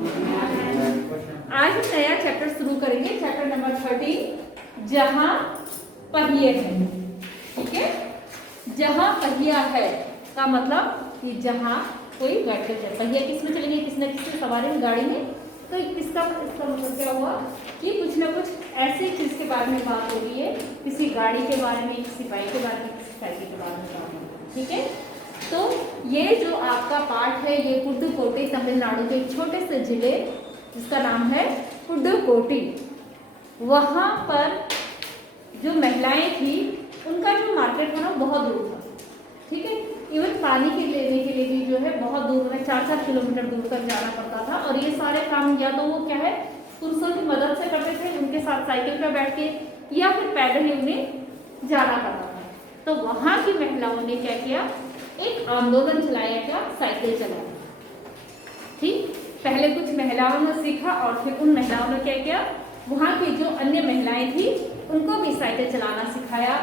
आज हम नया चैप्टर शुरू करेंगे, चैप्टर नंबर 13, जहां पहिए हैं। ठीक है, जहां पहिया है का मतलब कि जहां कोई गाड़ी है। पहिया किसमें चलेंगे, किस न किसी सवारी में, गाड़ी में। तो इसका मतलब क्या हुआ कि कुछ ना कुछ ऐसी चीज के बारे में बात हो रही है, किसी गाड़ी के बारे में, किसी बाइक के बारे में, किसी साइकिल के बारे में बात हो रही है। ठीक है, तो ये जो आपका पार्ट है ये पुडुकोट्टई तमिलनाडु के एक छोटे से जिले जिसका नाम है पुडुकोट्टई, वहाँ पर जो महिलाएं थी उनका जो मार्केट था ना बहुत दूर था। ठीक है, इवन पानी के लेने के लिए भी जो है बहुत दूर में 4-4 किलोमीटर दूर तक जाना पड़ता था। और ये सारे काम या तो वो क्या है पुरुषों की मदद से करते थे, उनके साथ साइकिल पर बैठ के, या फिर पैदल ही उन्हें जाना पड़ता था। तो वहाँ की महिलाओं ने क्या किया, एक आंदोलन चलाया, क्या, साइकिल चलाया। ठीक, पहले कुछ महिलाओं ने सीखा और फिर उन महिलाओं ने क्या किया, वहाँ की जो अन्य महिलाएं थी उनको भी साइकिल चलाना सिखाया।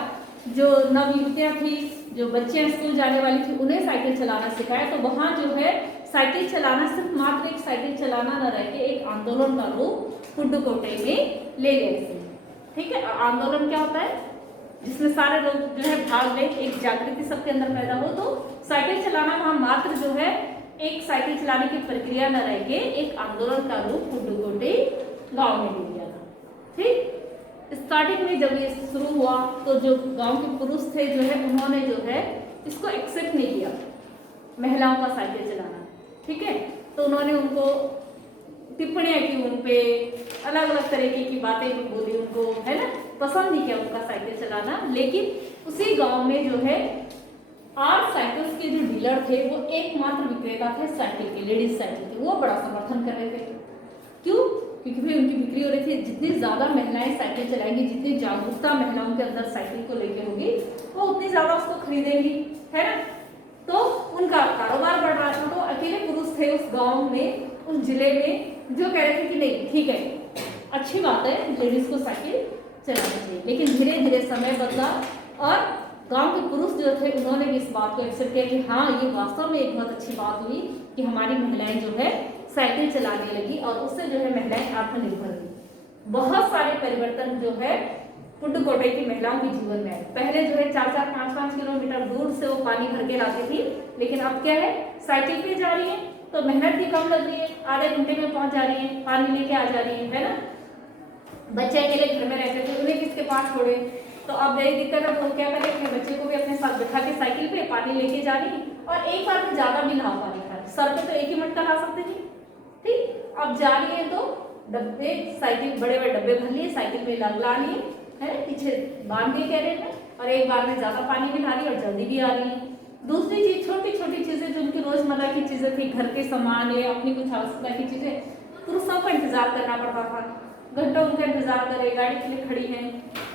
जो नवयुवतियाँ थी, जो बच्चियाँ स्कूल जाने वाली थी, उन्हें साइकिल चलाना सिखाया। तो वहाँ जो है साइकिल चलाना सिर्फ मात्र एक साइकिल चलाना न रह के एक आंदोलन का रूप पुडुकोट्टई में ले गए थे। ठीक है, आंदोलन क्या होता है, जिसमें सारे लोग जो है भाग ले, एक जागृति सबके अंदर पैदा हो। तो साइकिल चलाना वहाँ मात्र जो है एक साइकिल चलाने की प्रक्रिया न रह के एक आंदोलन का रूप पुडुकोट्टई गांव में ले लिया था। ठीक, स्टार्टिंग में जब ये शुरू हुआ तो जो गांव के पुरुष थे जो है उन्होंने जो है इसको एक्सेप्ट नहीं किया, महिलाओं का साइकिल चलाना। ठीक है, तो उन्होंने उनको टिप्पणियां की, उन पे अलग अलग तरीके की बातें बोली, उनको है ना पसंद नहीं किया उनका साइकिल चलाना। लेकिन उसी गांव में जो है 8 साइकिल्स के जो डीलर थे वो एकमात्र विक्रेता थे साइकिल के, लेडीज साइकिल के, वो बड़ा समर्थन कर रहे थे। क्यों? क्योंकि भाई उनकी बिक्री हो रही थी। जितनी ज्यादा महिलाएं साइकिल चलाएंगी, जितनी जागरूकता महिलाओं के अंदर साइकिल को लेके होगी, वो उतनी ज्यादा उसको खरीदेंगी, है ना। तो उनका कारोबार बढ़ रहा था। तो अकेले पुरुष थे उस गांव में, उस जिले में, जो कह रहे थे कि नहीं ठीक है, अच्छी बात है लेडीज को साइकिल चलानी चाहिए। लेकिन धीरे धीरे समय बदला और गांव के पुरुष जो थे उन्होंने भी इस बात को एक्सेप्ट किया कि हाँ ये वास्तव में एक बहुत अच्छी बात हुई कि हमारी महिलाएं जो है साइकिल चलाने लगी, और उससे जो है महिलाएं आत्मनिर्भर हुई। बहुत सारे परिवर्तन जो है पुडुकोट्टई की महिलाओं के जीवन में आए। पहले जो है 4-4, 5-5 किलोमीटर दूर से वो पानी भर के लाती थी, लेकिन अब क्या है साइकिल पे जा रही है तो मेहनत भी कम लग रही है, आधे घंटे में पहुंच जा रही है, पानी लेके आ जा रही है ना। बच्चे अकेले घर में रहते थे, उन्हें किसके पास छोड़े। तो अब यही दिक्कत है, तो क्या करें, अपने बच्चे को भी अपने साथ बिठा के साइकिल पे पानी लेके जा रही, और एक बार में ज्यादा भी ना हो पानी था, सर पे तो एक ही मटका ला सकते थे। ठीक, अब जा रही है तो डब्बे, साइकिल बड़े बड़े डब्बे भर लिए, साइकिल में लगला लिए, है पीछे बांध दिए कैरेट में, और एक बार में ज्यादा पानी भी ला रही और जल्दी भी आ रही है। दूसरी चीज, छोटी छोटी चीजें जो उनकी रोजमर्रा की चीजें थी, घर के सामान या अपनी कुछ आवश्यकता की चीजें, पुरुषों को इंतजार करना पड़ता था, घंटों उनका इंतजार करे, गाड़ी के लिए खड़ी है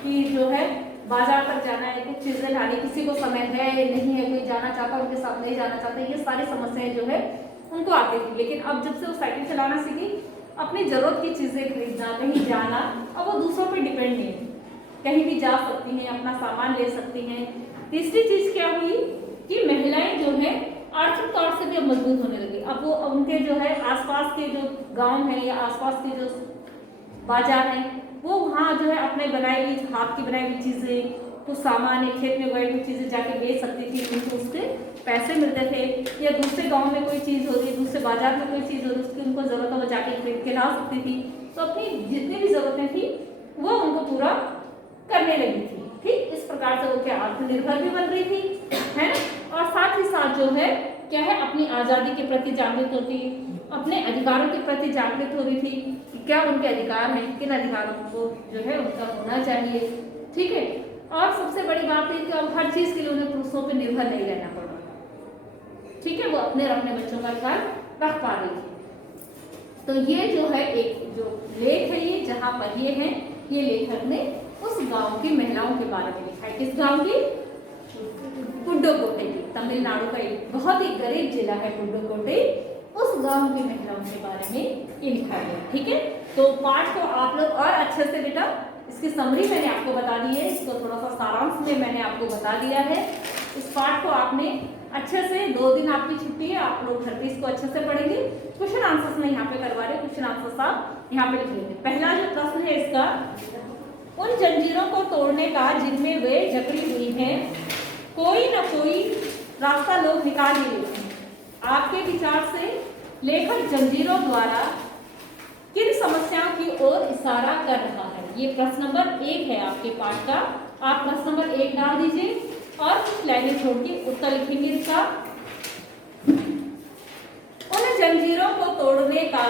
कि जो है बाजार तक जाना है, कुछ चीजें लानी, किसी को समय है नहीं है, कोई जाना चाहता उनके साथ नहीं जाना चाहता, ये सारी समस्याएं जो है उनको आती थी। लेकिन अब जब से वो साइकिल चलाना सीखी, अपनी जरूरत की चीजें खरीदना, कहीं जाना, अब वो दूसरों पर डिपेंड नहीं है, कहीं भी जा सकती हैं, अपना सामान ले सकती हैं। तीसरी चीज क्या हुई कि महिलाएं जो है आर्थिक तौर से भी अब मजबूत होने लगी। अब वो उनके जो है आसपास के जो गांव है या आसपास के जो बाजार है, वो वहाँ जो है अपने बनाई हुई, हाथ की बनाई हुई चीजें, कुछ सामान है, खेत में उगाई हुई चीजें जाके बेच सकती थी, उनको उससे पैसे मिलते थे। या दूसरे गांव में कोई चीज हो रही, दूसरे बाजार में कोई चीज हो रही, उसकी उनको जरूरत है, वो जाके खरीद के ला सकती थी। तो अपनी जितनी भी जरूरतें थी वो उनको पूरा करने लगी थी। ठीक, इस प्रकार से वो क्या आत्मनिर्भर भी बन रही थी, है ना। और साथ ही साथ जो है क्या है, अपनी आजादी के प्रति जागृत होती, अपने अधिकारों के प्रति जागृत हो रही थी कि क्या उनके अधिकार हैं, किन अधिकारों को जो है उनका होना चाहिए। ठीक है, और सबसे बड़ी बात है कि अब हर चीज के लिए उन्हें पुरुषों पर निर्भर नहीं रहना पड़ रहा। ठीक है, वो अपने और अपने बच्चों का ख्याल रख पा रही थी। तो ये जो है एक जो लेख है, ये जहाँ पहिए हैं, ये लेखक ने उस गांव की महिलाओं के बारे में लिखा है। किस गांव की? पुडुकोट्टई की, तमिलनाडु का एक बहुत ही गरीब जिला है पुडुकोट्टई, उस गांव की महिलाओं के बारे में ये लिखा है। ठीक है, तो पाठ को आप लोग और अच्छे से बेटा, इसकी समरी मैंने आपको बता दी है, इसको थोड़ा सा सारांश में मैंने आपको बता दिया है। इस पाठ को आपने अच्छे से, 2 दिन आपकी छुट्टी है, आप लोग घर पे इसको अच्छे से पढ़ेंगे। क्वेश्चन आंसर्स मैं यहाँ पे करवा रही हूँ, क्वेश्चन आंसर आप यहाँ पे लिख लेते हैं। पहला जो प्रश्न है इसका, उन जंजीरों को तोड़ने का जिनमें वे जकड़ी हुई हैं, कोई ना कोई रास्ता लोग निकाल ही लेते हैं। आपके विचार से लेखक जंजीरों द्वारा किन समस्याओं की ओर इशारा कर रहा है? ये प्रश्न नंबर 1 है आपके पाठ का। आप प्रश्न नंबर 1 डाल दीजिए और कुछ लाइनें छोड़ के उत्तर लिखेंगे इसका। उन जंजीरों को तोड़ने का,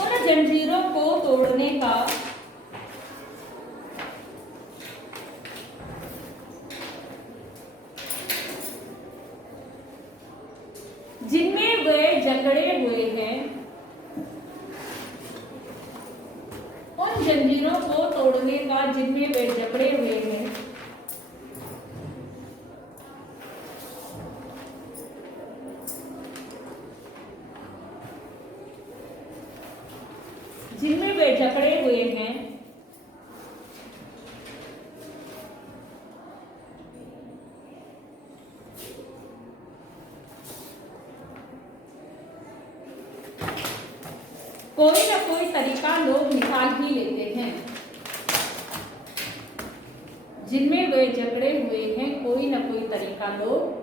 उन जंजीरों को तोड़ने का जिनमें वे जकड़े हुए हैं, उन जंजीरों को तोड़ने का जिनमें वे जकड़े हुए हैं, जिनमें वे जकड़े हुए हैं, कोई ना कोई तरीका लोग निकाल ही लेते हैं। जिनमें वे जकड़े हुए हैं, कोई ना कोई तरीका लोग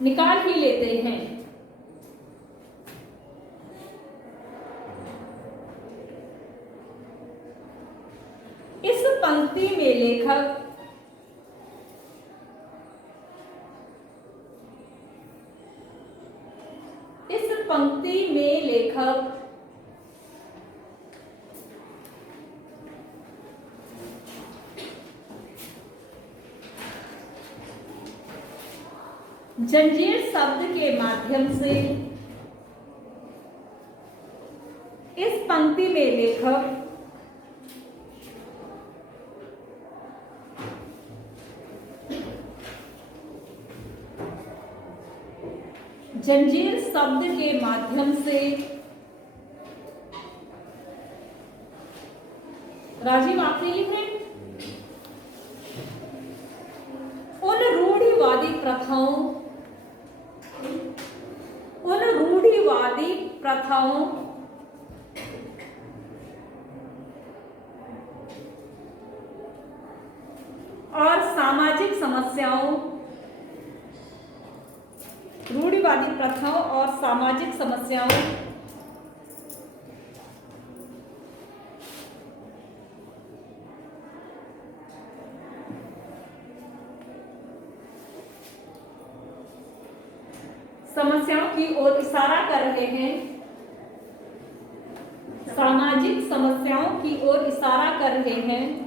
निकाल ही लेते हैं। इस पंक्ति में लेखक जंजीर शब्द के माध्यम से, इस पंक्ति में लेखक जंजीर शब्द के माध्यम से, राजीव आप नहीं लिख रहे, उन रूढ़िवादी प्रथाओं, उन रूढ़िवादी प्रथाओं और सामाजिक समस्याओं, रूढ़िवादी प्रथाओं और सामाजिक समस्याओं समस्याओं की ओर इशारा कर रहे हैं, सामाजिक समस्याओं की ओर इशारा कर रहे हैं।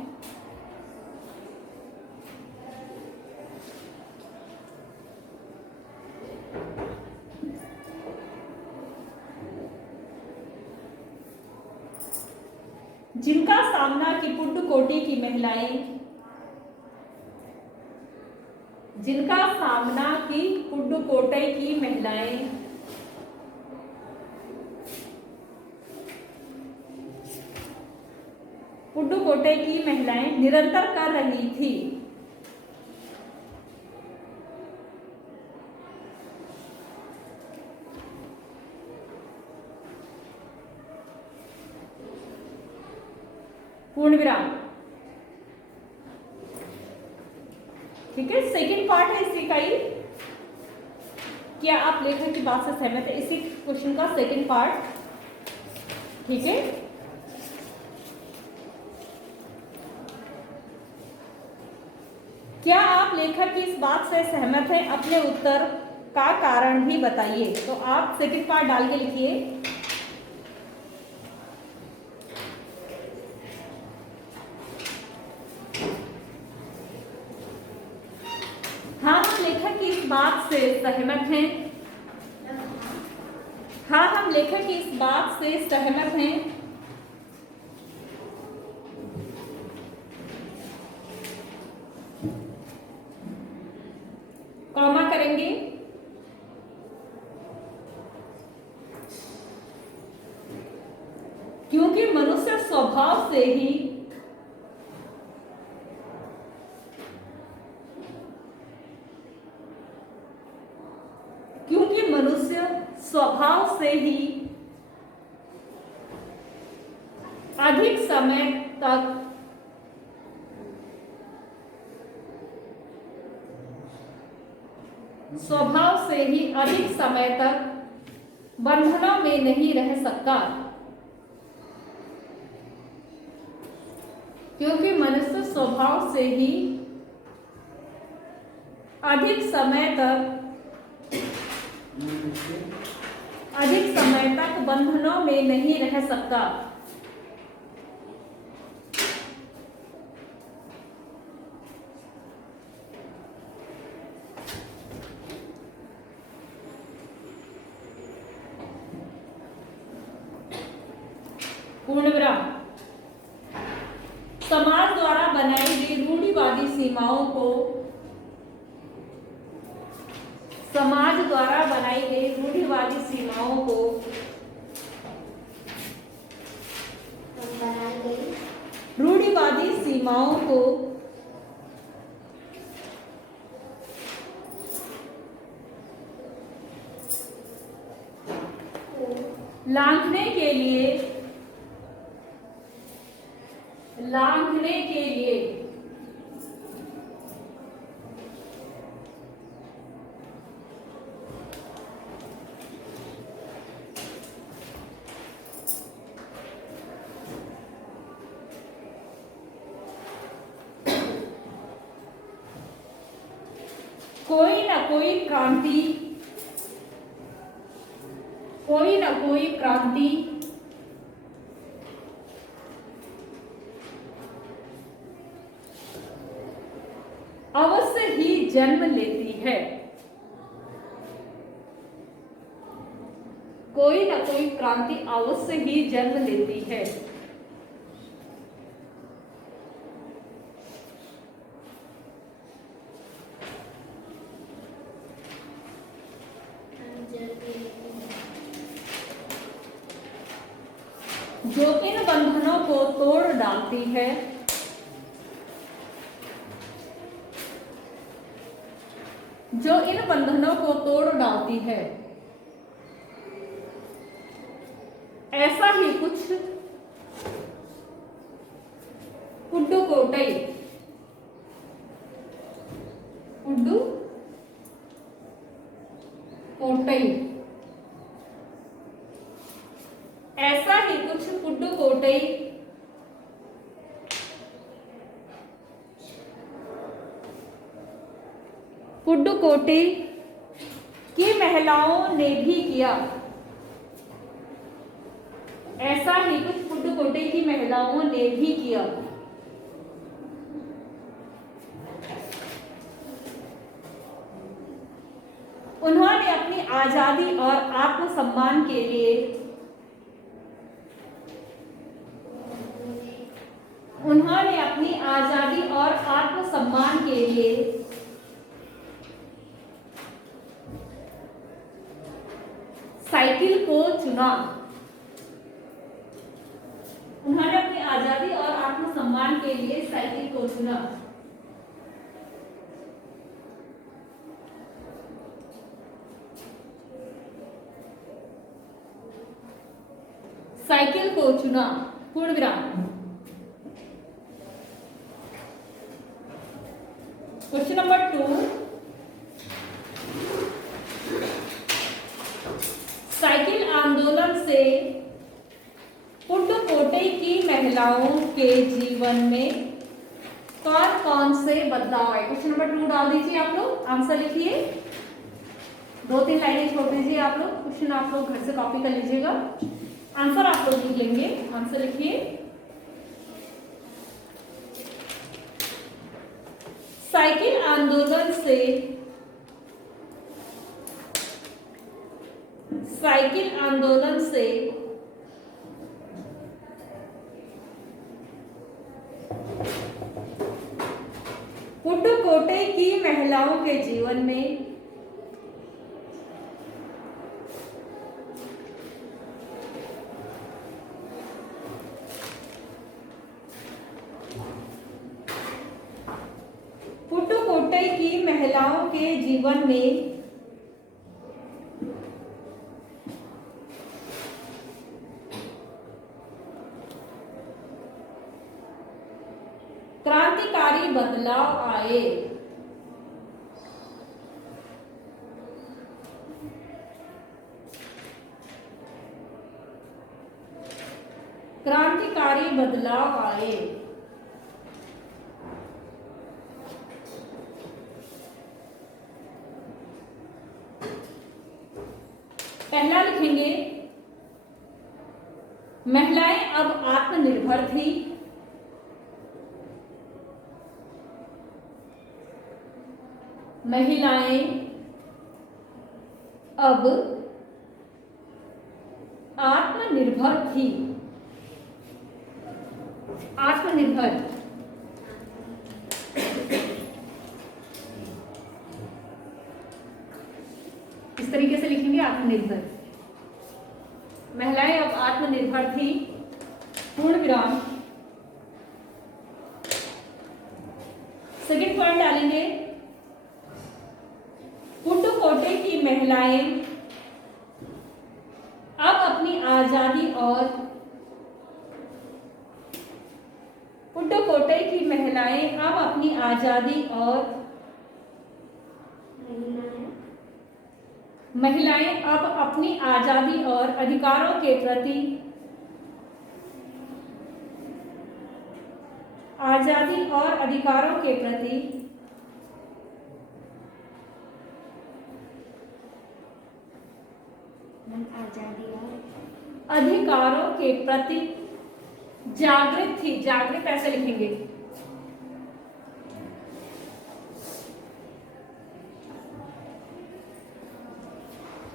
जिनका सामना की पुड्डुकोट्टी की महिलाएं, जिनका सामना की पुड्डुकोट्टई की महिलाएं पुड्डुकोट्टई की महिलाएं निरंतर कर रही थी। पूर्ण विराम। ठीक है, सेकंड पार्ट है इसी का ही। क्या आप लेखक की बात से सहमत है? इसी क्वेश्चन का सेकंड पार्ट। ठीक है, क्या आप लेखक की इस बात से सहमत हैं? अपने उत्तर का कारण भी बताइए। तो आप सेकंड पार्ट डाल के लिखिए। हाँ, हम लेखक की इस बात से सहमत हैं। हाँ, हम लेखक की इस बात से सहमत हैं। कॉमा करेंगे। क्योंकि मनुष्य स्वभाव से ही स्वभाव से ही अधिक समय तक बंधनों में नहीं रह सकता, क्योंकि मनुष्य स्वभाव से ही अधिक समय तक बंधनों में नहीं रह सकता। पूर्ण विराम। समाज द्वारा बनाई गई रूढ़िवादी सीमाओं को लांघने के लिए कोई न कोई क्रांति अवश्य ही जन्म लेती है। कोई न कोई क्रांति अवश्य ही जन्म लेती है। जो इन बंधनों को तोड़ डालती है, ऐसा ही कुछ पुड्डुकोट्टई पुड्डुकोट्टई की महिलाओं ने भी किया। ऐसा ही कुछ पुड्डुकोट्टई की महिलाओं ने भी किया। उन्होंने अपनी आजादी और आत्मसम्मान के लिए साइकिल को चुना। उन्होंने अपनी आजादी और आत्मसम्मान के लिए साइकिल को चुना। साइकिल को चुना। पूर्ण विराम। क्वेश्चन नंबर 2, साइकिल आंदोलन से पुड्डुकोट्टई की महिलाओं के जीवन में कौन कौन से बदलाव आए? क्वेश्चन नंबर 2 डाल दीजिए आप लोग, आंसर लिखिए। 2-3 लाइनें छोड़ दीजिए आप लोग। क्वेश्चन आप लोग घर से कॉपी कर लीजिएगा। आंसर आप लोग लिख लेंगे। आंसर लिखिए। साइकिल आंदोलन से पुड्डुकोट्टई की महिलाओं के जीवन में क्रांतिकारी बदलाव आए। क्रांतिकारी बदलाव आए। पहला लिखेंगे, महिलाएं अब आत्मनिर्भर थी। महिलाएं अब आत्मनिर्भर थी। आत्मनिर्भर, इस तरीके से लिखेंगे आत्मनिर्भर। महिलाएं अब आत्मनिर्भर थी, पूर्ण विराम। सेकंड पॉइंट डालेंगे, पुडुकोट्टई की महिलाएं अब अपनी आजादी और पुडुकोट्टई की महिलाएं अब अपनी आजादी और महिलाएं अब अपनी आजादी और अधिकारों के प्रति आजादी और अधिकारों के प्रति अधिकारों के प्रति जागृत थी। जागृत ऐसे लिखेंगे।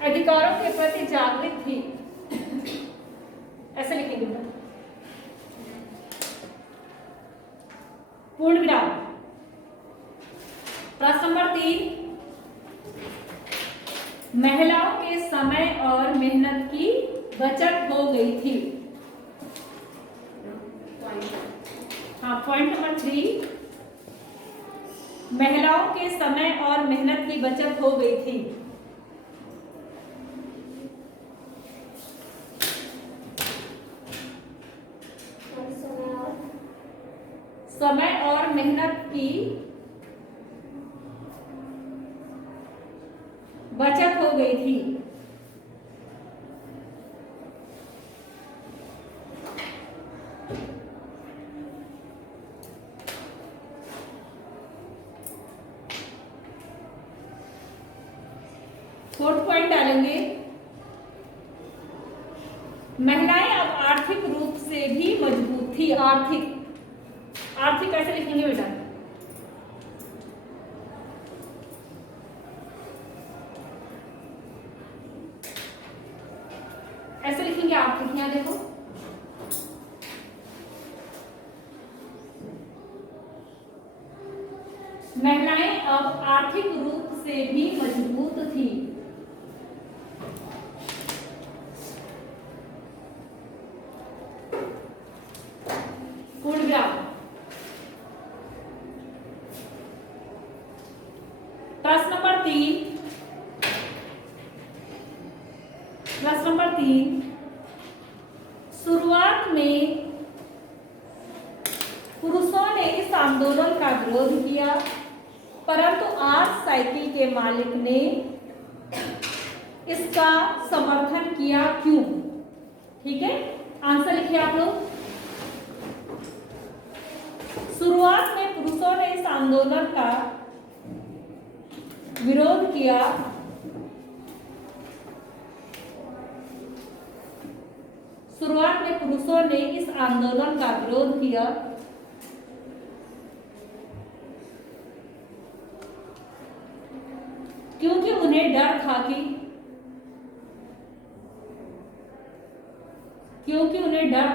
अधिकारों के प्रति जागृत थी, ऐसे लिखेंगे। पूर्ण विराम। प्रश्न नंबर 3, महिलाओं के समय और मेहनत की बचत हो गई थी। हाँ, पॉइंट नंबर 3, महिलाओं के समय और मेहनत की बचत हो गई थी। समय और मेहनत की बचत हो गई थी। फोर्थ पॉइंट डालेंगे, महिलाएं अब आर्थिक रूप से भी मजबूत थी। आर्थिक, आर्थिक कैसे लिखेंगे बेटा? ऐसे लिखेंगे आर्थिक। यहां देखो, महिलाएं अब आर्थिक रूप से भी मजबूत थी। पूर्ण विराम। प्रश्न नंबर 3, प्रश्न नंबर 3, शुरुआत में पुरुषों ने इस आंदोलन का विरोध किया, परंतु आज साइकिल के मालिक ने इसका समर्थन किया। क्यों? ठीक है, आंसर लिखिए आप लोग। शुरुआत में पुरुषों ने इस आंदोलन का विरोध किया, शुरुआत में पुरुषों ने इस आंदोलन का विरोध किया, क्योंकि उन्हें डर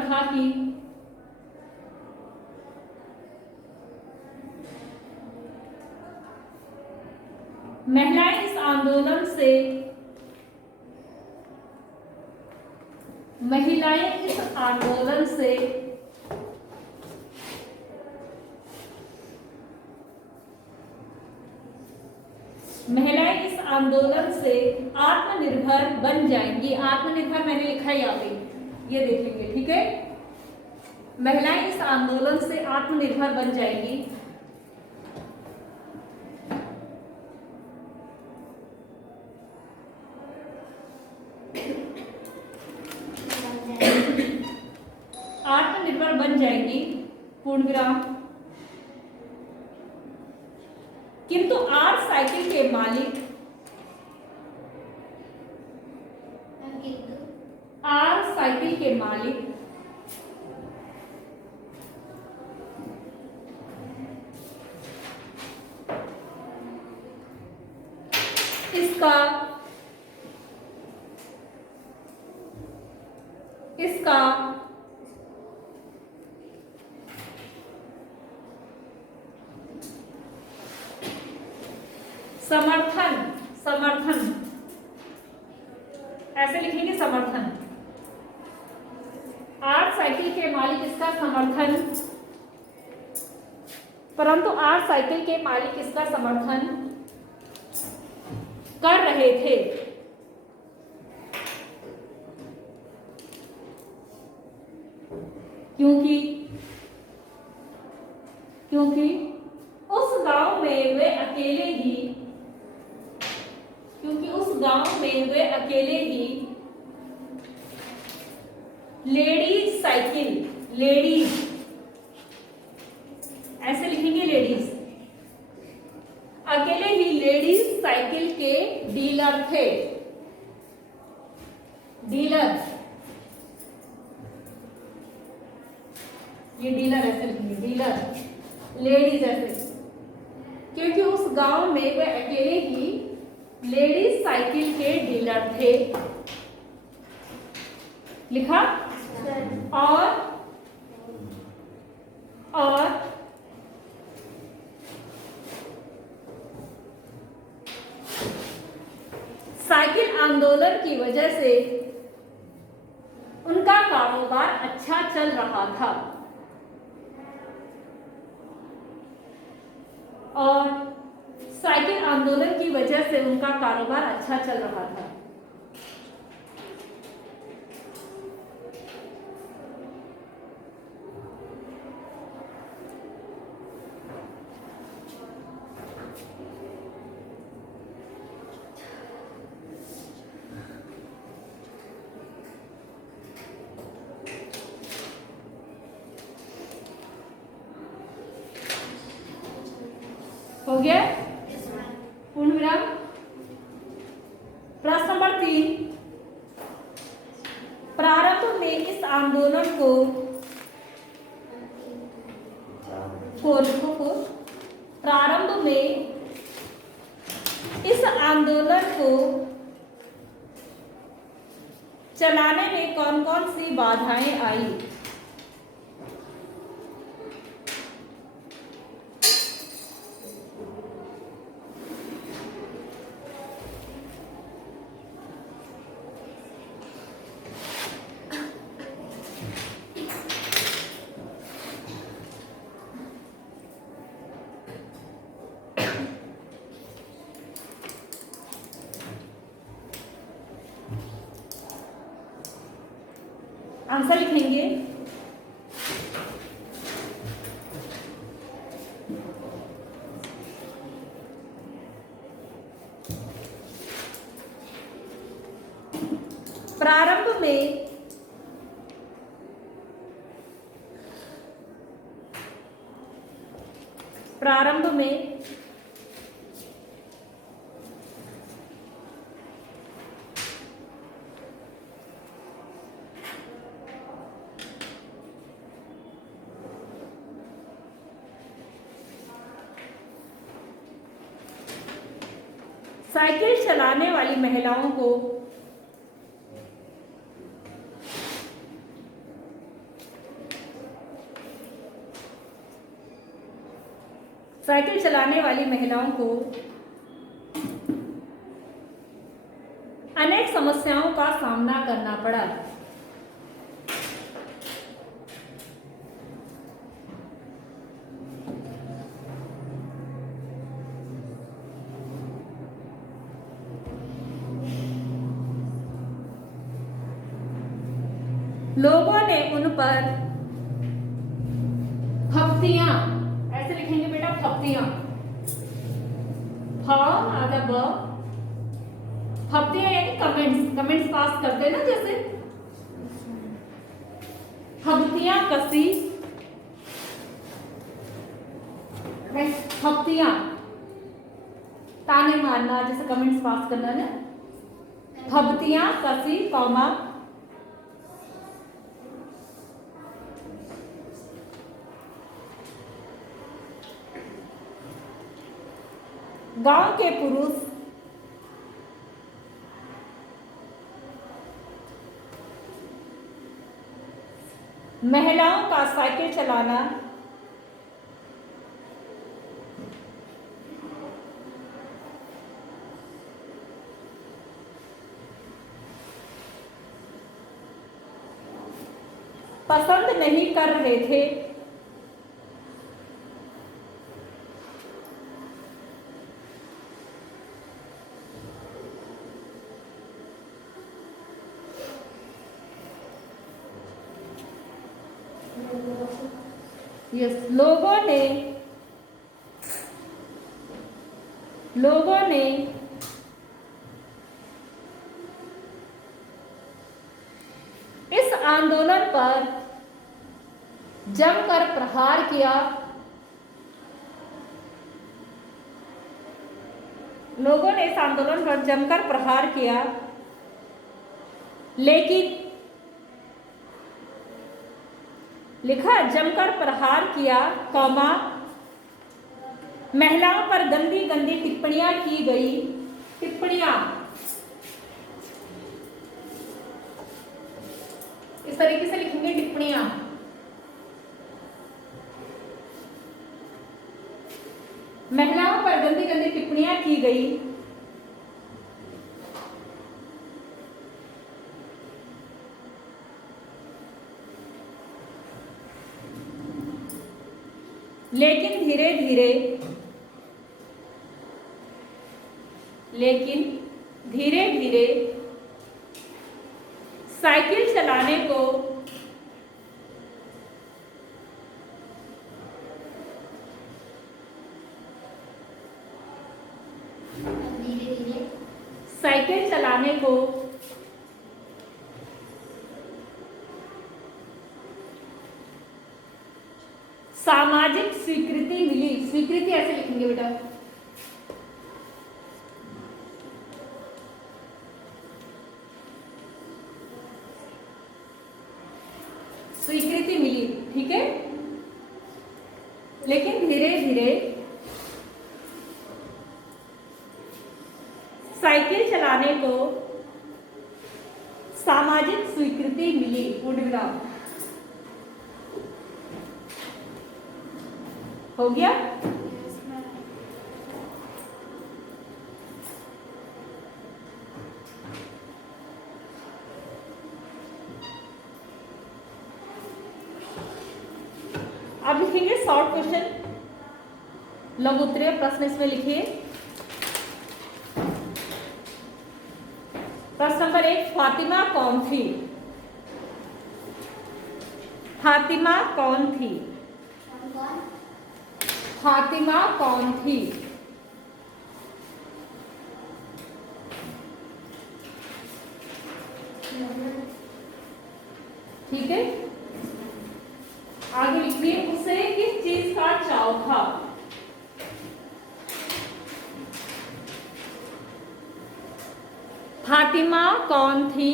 था कि महिलाएं इस आंदोलन से महिलाएं इस आंदोलन से आत्मनिर्भर बन जाएंगी। आत्मनिर्भर मैंने लिखा है यहाँ पे, ये देख लीजिए। ठीक है, महिलाएं इस आंदोलन से आत्मनिर्भर बन जाएंगी। आत्मनिर्भर बन जाएंगी, पूर्ण विराम। किंतु आर साइकिल के मालिक इसका समर्थन ऐसे लिखेंगे, समर्थन। आर साइकिल के मालिक इसका समर्थन, परंतु आर साइकिल के मालिक इसका समर्थन कर रहे थे, क्योंकि उस गांव में वे अकेले ही लेडीज ऐसे लिखेंगे, लेडीज, अकेले ही लेडीज साइकिल के डीलर थे। डीलर, ये डीलर ऐसे लिखेंगे, डीलर, लेडीज ऐसे, क्योंकि उस गांव में वे अकेले ही लेडीज साइकिल के डीलर थे। लिखा। और साइकिल आंदोलन की वजह से उनका कारोबार अच्छा चल रहा था। और साइकिल आंदोलन की वजह से उनका कारोबार अच्छा चल रहा था। हो गया पूर्ण विराम। प्रश्न नंबर 3, प्रारंभ में इस आंदोलन को प्रारंभ में इस आंदोलन को चलाने में कौन कौन सी बाधाएं आई? आंसर लिखेंगे। प्रारंभ में साइकिल चलाने वाली महिलाओं को अनेक समस्याओं का सामना करना पड़ा। लोगों ने उन पर फप्तियां, ऐसे लिखेंगे बेटा फप्तियां, फ आधा ब, फप्तियां यानी कमेंट्स, कमेंट्स पास करते हैं ना, जैसे फप्तियां कसी, फप्तियां ताने मारना, जैसे कमेंट्स पास करना ना, फप्तियां कसी कौमा, गांव के पुरुष, महिलाओं का साइकिल चलाना, पसंद नहीं कर रहे थे, यस लोगों ने इस आंदोलन पर जमकर प्रहार किया, लोगों ने इस आंदोलन पर जमकर प्रहार किया, लेकिन लिखा जमकर प्रहार किया कौमा, महिलाओं पर गंदी गंदी टिप्पणियां की गई, टिप्पणियां इस तरीके से लिखेंगे टिप्पणियां, महिलाओं पर गंदी गंदी टिप्पणियां की गई, लेकिन धीरे धीरे साइकिल चलाने को सामाजिक स्वीकृति मिली, स्वीकृति ऐसे लिखेंगे बेटा, स्वीकृति मिली, ठीक है। लेकिन धीरे धीरे साइकिल चलाने को सामाजिक स्वीकृति मिली, पूर्ण विराम हो गया। अब लिखेंगे शॉर्ट क्वेश्चन, लघु उत्तरीय प्रश्न इसमें लिखिए। प्रश्न नंबर 1, फातिमा कौन थी? फातिमा कौन थी? फातिमा कौन थी? ठीक है, आगे लिखिए, उसे किस चीज का चाव था? फातिमा कौन थी?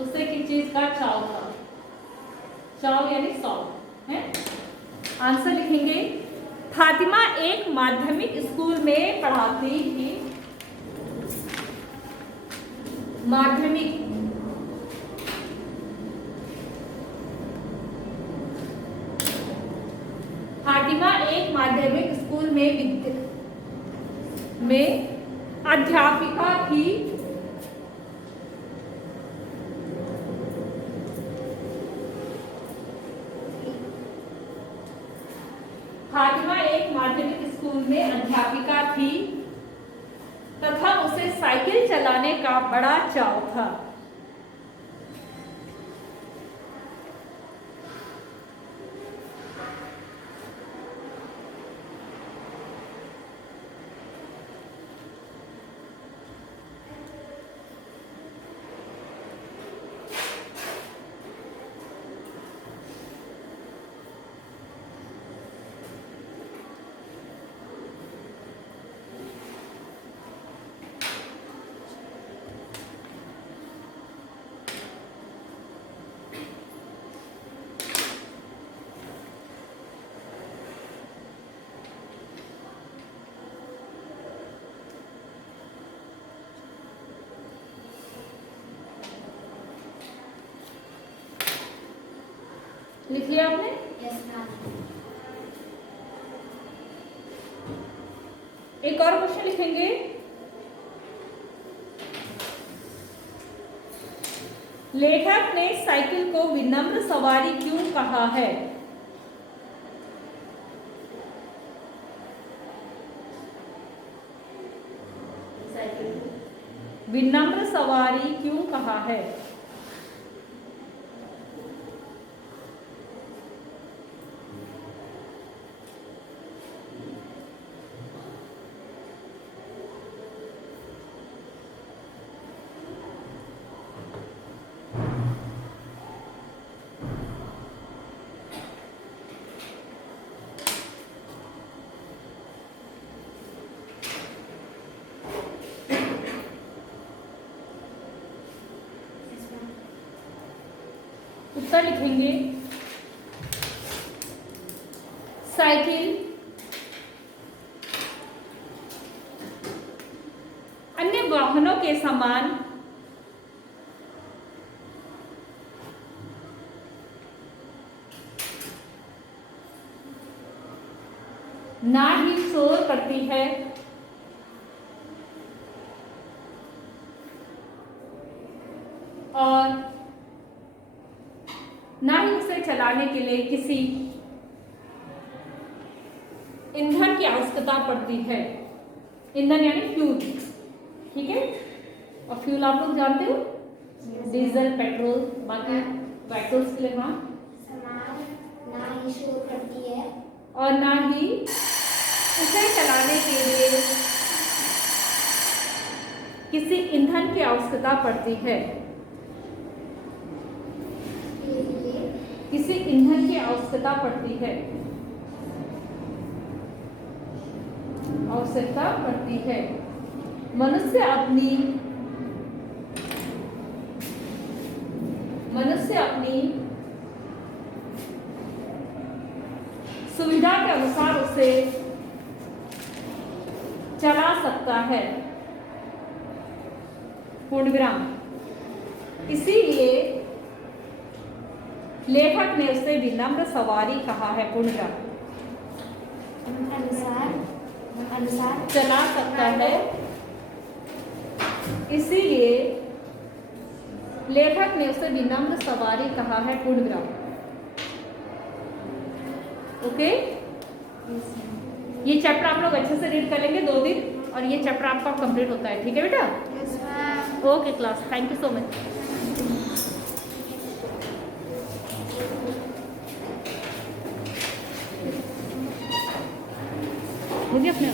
उसे किस चीज का चाव था? चाव यानी शौक है। आंसर लिखेंगे, फातिमा एक माध्यमिक स्कूल में पढ़ाती थी। माध्यमिक, फातिमा एक माध्यमिक स्कूल में अध्यापिका थी। फातिमा एक माध्यमिक स्कूल में अध्यापिका थी तथा उसे साइकिल चलाने का बड़ा चाव था। लिख लिया आपने? Yes ma'am. एक और क्वेश्चन लिखेंगे। लेखक ने साइकिल को विनम्र सवारी क्यों कहा है? साइकिल को विनम्र सवारी क्यों कहा है? उत्तर लिखेंगे। साइकिल अन्य वाहनों के समान ना ही शोर करती है और ना ही उसे चलाने के लिए किसी ईंधन की आवश्यकता पड़ती है। ईंधन यानी फ्यूल, ठीक है। और फ्यूल आप लोग जानते हो, डीजल, पेट्रोल, बाकी पेट्रोल्स के लिए हाँ समान ना ही शोर करती है और ना ही उसे चलाने के लिए किसी ईंधन की आवश्यकता पड़ती है। किसी ईंधन की आवश्यकता पड़ती है, आवश्यकता पड़ती है। मनुष्य अपनी सुविधा के अनुसार उसे चला सकता है, पूर्ण विराम। इसीलिए लेखक ने उसे विनम्र सवारी कहा है, पूर्ण विराम। अनुसार चला सकता है, इसीलिए लेखक ने उसे विनम्र सवारी कहा है, पूर्ण विराम। ओके, ये चैप्टर आप लोग अच्छे से रीड कर लेंगे 2 दिन और ये चैप्टर आपका कंप्लीट होता है, ठीक है बेटा? Yes ma'am. Okay class, thank you so much. मुझे अपने